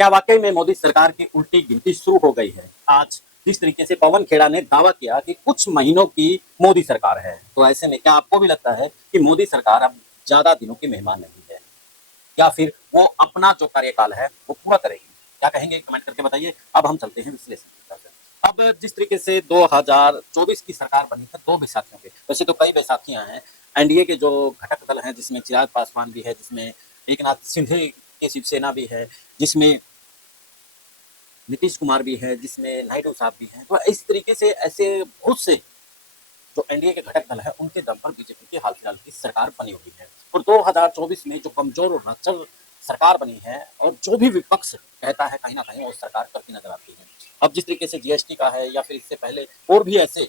क्या वाकई में मोदी सरकार की उल्टी गिनती शुरू हो गई है? आज जिस तरीके से पवन खेड़ा ने दावा किया कि कुछ महीनों की मोदी सरकार है, तो ऐसे में क्या आपको भी लगता है कि मोदी सरकार अब ज्यादा दिनों की मेहमान नहीं है, या फिर वो अपना जो कार्यकाल है वो पूरा करेगी? क्या कहेंगे, कमेंट करके बताइए। अब हम चलते हैं विश्लेषण की तरफ। अब जिस तरीके से 2024 की सरकार बनी है दो बैसाखियों पे, वैसे तो कई बैसाखियां हैं। एनडीए के जो घटक दल हैं, जिसमें चिराग पासवान भी है, जिसमें एकनाथ शिंदे की शिवसेना भी है, जिसमें नीतीश कुमार भी है, जिसमें नायडू साहब भी हैं, तो इस तरीके से ऐसे बहुत से जो एनडीए के घटक दल है उनके दम पर बीजेपी की हाल फिलहाल की सरकार बनी हुई है। और 2024 में जो कमजोर और नक्सल सरकार बनी है, और जो भी विपक्ष कहता है कहीं ना कहीं वो सरकार करती नजर आती है। अब जिस तरीके से जीएसटी का है, या फिर इससे पहले और भी ऐसे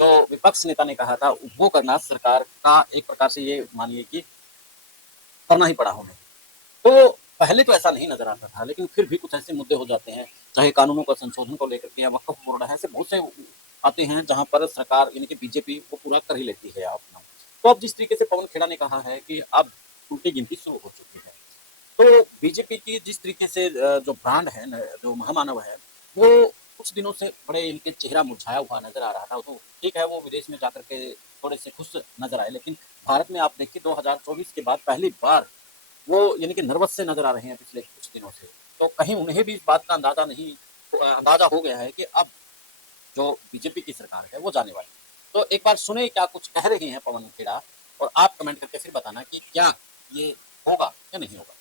जो विपक्ष नेता ने कहा था, वो करना सरकार का एक प्रकार से ये मानिए कि करना ही पड़ा हमें। तो पहले तो ऐसा नहीं नजर आता था, लेकिन फिर भी कुछ ऐसे मुद्दे हो जाते हैं, चाहे कानूनों का संशोधन को लेकर के या वक्फ बोर्ड है, ऐसे बहुत से आते हैं जहां पर सरकार यानी कि बीजेपी वो पूरा कर ही लेती है अपना। तो अब जिस तरीके से पवन खेड़ा ने कहा है कि अब उल्टी गिनती शुरू हो चुकी है, तो बीजेपी की जिस तरीके से जो ब्रांड है जो महामानव है, वो कुछ दिनों से बड़े इनके चेहरा मुरझाया हुआ नजर आ रहा था। तो ठीक है, वो विदेश में जाकर के थोड़े से खुश नजर आए, लेकिन भारत में आप देखिए 2024 के बाद पहली बार वो यानी कि नर्वस से नजर आ रहे हैं पिछले कुछ दिनों से। तो कहीं उन्हें भी इस बात का अंदाजा हो गया है कि अब जो बीजेपी की सरकार है वो जाने वाली है। तो एक बार सुने क्या कुछ कह रही हैं पवन खेड़ा, और आप कमेंट करके फिर बताना कि क्या ये होगा या नहीं होगा।